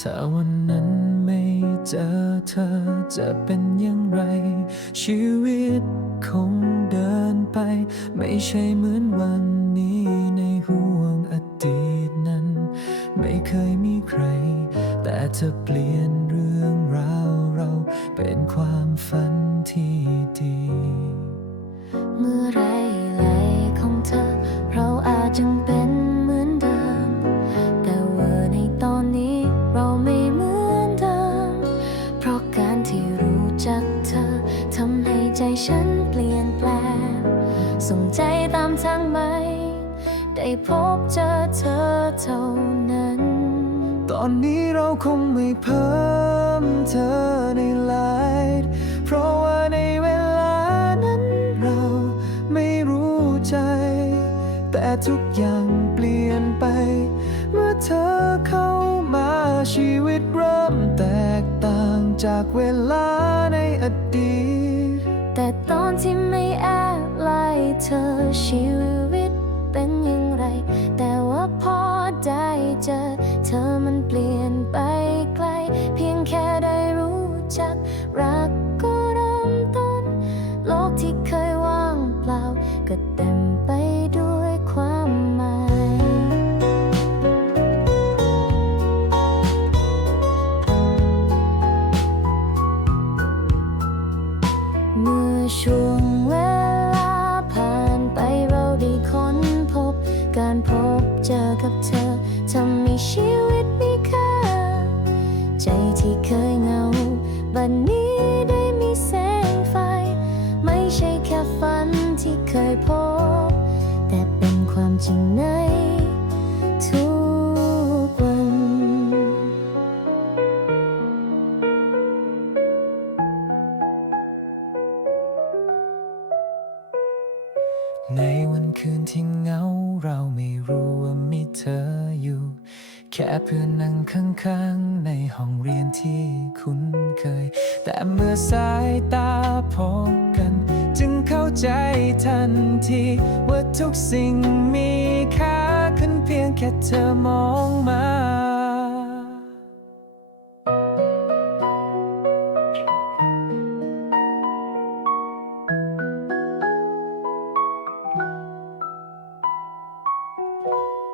ถ้าวันนั้นไม่เจอเธอจะเป็นอย่างไร ชีวิตคงเดินไป ไม่ใช่เหมือนวันนี้ในห่วงอดีตนั้น ไม่เคยมีใคร แต่เธอเปลี่ยนเรื่องราวเราเป็นความฝันที่ ส่งใจตามทางใหม่ได้พบเจอเธอเท่านั้น ตอนนี้เราคงไม่เพิ่มเธอในไลน์เพราะว่าในเวลานั้นเราไม่รู้ใจ แต่ทุกอย่างเปลี่ยนไป เมื่อเธอเข้ามาชีวิตเริ่มแตกต่างจากเวลาในอดีต แต่ตอนที่ไม่แอบไล่ เธอชีวิตเป็นอย่างไร แต่ว่าพอได้เจอเธอมันเปลี่ยนไปไกล เพียงแค่ได้รู้จัก รักก็เริ่มต้น โลกที่เคยว่างเปล่า ก็เต็มไปด้วยความหมาย เมื่อช่วงเวล กับเธอทำให้ชีวิตมีค่า ใจที่เคยเหงา บัดนนี้ได้มีแสงไฟ ไม่ใช่แค่ฝันที่เคยพบ แต่เป็นความจริงใน ในวันคืนที่เหงาเราไม่รู้ว่ามีเธออยู่ แค่เพื่อนนั่งข้างๆ ในห้องเรียนที่คุ้นเคย แต่เมื่อสายตาพบกัน จึงเข้าใจทันที ว่าทุกสิ่งมีค่าขึ้นเพียงแค่เธอมองมา เ